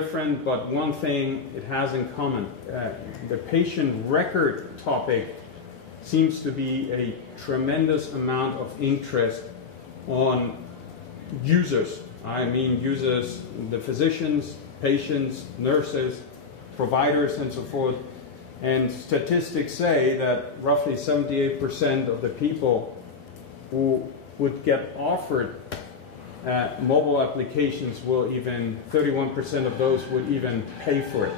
different, but one thing it has in common. The patient record topic seems to be a tremendous amount of interest on users. I mean users, the physicians, patients, nurses, providers, and so forth. And statistics say that roughly 78% of the people who would get offered mobile applications will even, 31% of those would even pay for it.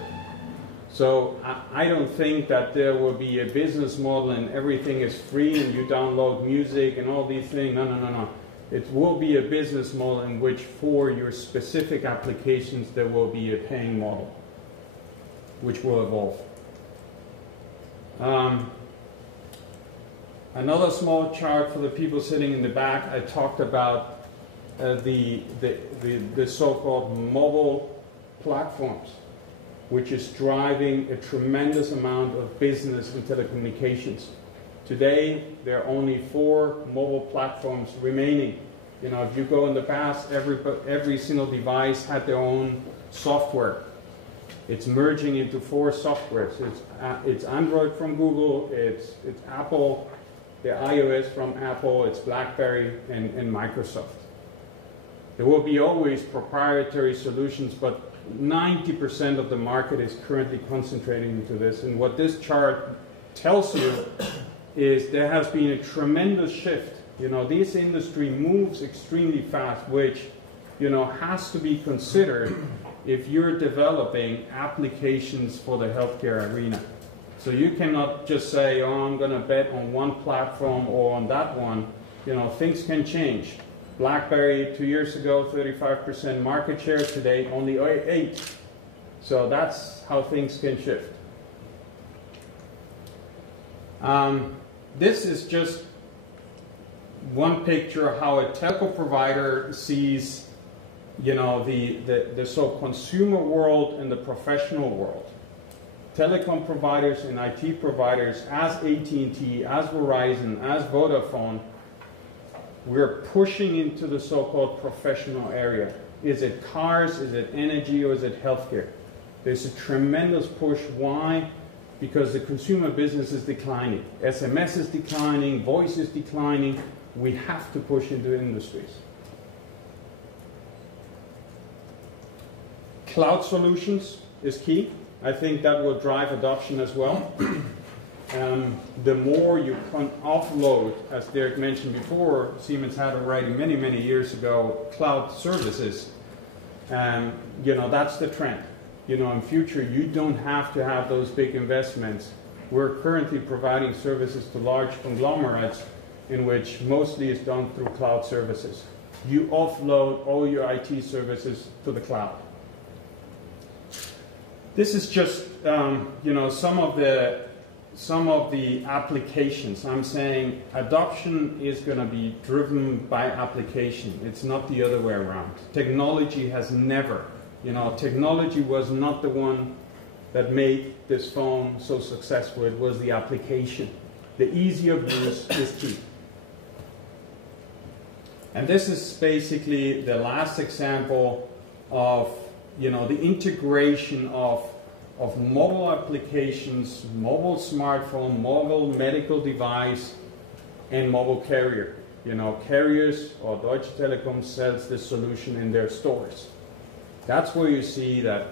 So I don't think that there will be a business model and everything is free and you download music and all these things. No, no, no, no. It will be a business model in which for your specific applications there will be a paying model, which will evolve. Another small chart for the people sitting in the back, I talked about the so-called mobile platforms, which is driving a tremendous amount of business in telecommunications. Today, there are only 4 mobile platforms remaining. You know, if you go in the past, every single device had their own software. It's merging into 4 softwares. It's Android from Google, it's Apple, the iOS from Apple, it's BlackBerry, and Microsoft. There will be always proprietary solutions, but 90% of the market is currently concentrating into this. And what this chart tells you is there has been a tremendous shift. You know, this industry moves extremely fast, which, you know, has to be considered if you're developing applications for the healthcare arena. So you cannot just say, oh, I'm going to bet on one platform or on that one. You know, things can change. BlackBerry 2 years ago, 35% market share. Today, only 8%. So that's how things can shift. This is just one picture of how a telco provider sees, you know, the so consumer world and the professional world. Telecom providers and IT providers, as AT&T, as Verizon, as Vodafone, we're pushing into the so-called professional area. Is it cars, is it energy, or is it healthcare? There's a tremendous push. Why? Because the consumer business is declining. SMS is declining, voice is declining. We have to push into industries. Cloud solutions is key. I think that will drive adoption as well. The more you can offload, as Derek mentioned before, Siemens had already many, many years ago, cloud services. You know, that's the trend. You know, in future, you don't have to have those big investments. We're currently providing services to large conglomerates in which mostly is done through cloud services. You offload all your IT services to the cloud. This is just, you know, some of the applications. I'm saying adoption is going to be driven by application. It's not the other way around. Technology has never, you know, technology was not the one that made this phone so successful. It was the application. The ease of use is key. And this is basically the last example of, you know, the integration of mobile applications, mobile smartphone, mobile medical device, and mobile carrier. You know, carriers or Deutsche Telekom sells this solution in their stores. That's where you see that